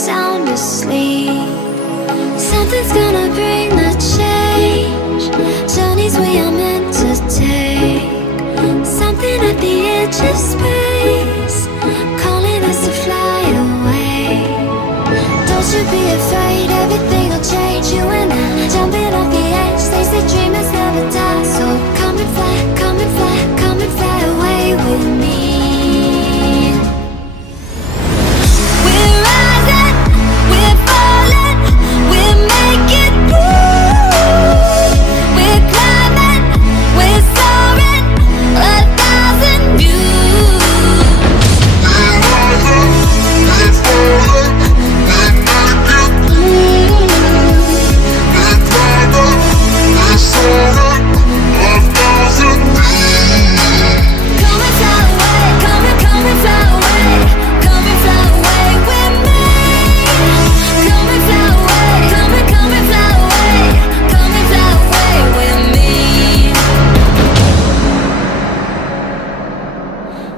sound asleep. Something's gonna bring the change. Journeys we are meant to take. Something at the edge of space, calling us to fly away. Don't you be afraid, everything will change. You and I, jumping off the edge. They say dreamers never die. So come and fly, come and fly, come and fly away with me. We're rising, we're falling, we're making moves. We're climbing, we're soaring, 1,000 views. We're rising, we're falling, we're making moves. We're climbing, we're soaring, 1,000 views. Come and fly away, come and fly away, come and fly away with me. Come and fly away, come and fly away, come and fly away with me.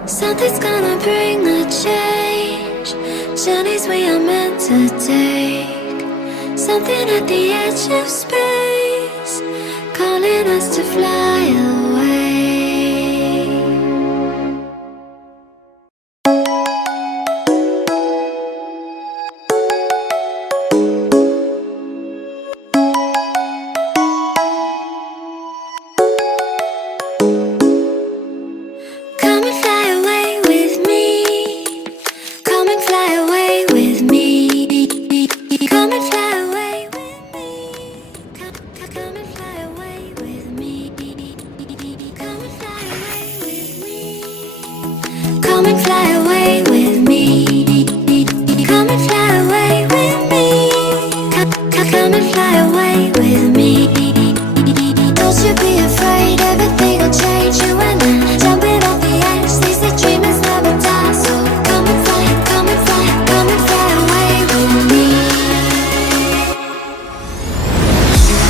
Something's gonna bring the change. Journeys we are meant to take. Something at the edge of space, calling us to fly away. Come and fly away with me. Come and fly away with me. Come and fly away with me. Come and fly away with me. Come and fly away with me. Come and fly away with me. Come and fly away with me. Come and fly away with me. Don't you be afraid, everything will change. You and I, jumping off the edge. They say dreamers never die. So come and fly, come and fly, come and fly away with me.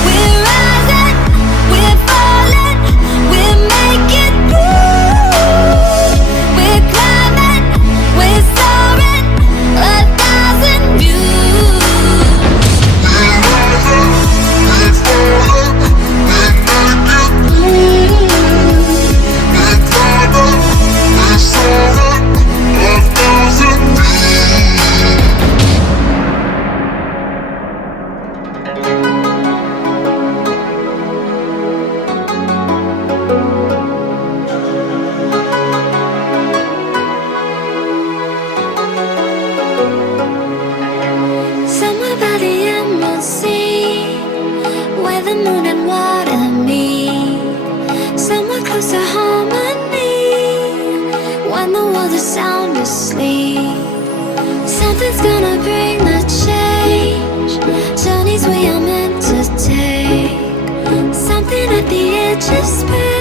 We're rising, we're falling, we're making moves. We're climbing, we're soaring, 1,000 views. We're rising, we're falling, we're making moves. We're climbing, we're soaring, 1,000 Somewhere by the emerald sea, where the moon and water meet. Somewhere close to harmony, when the world is sound asleep. Something's gonna bring the change. Journeys we are meant to take. Something at the edge of space.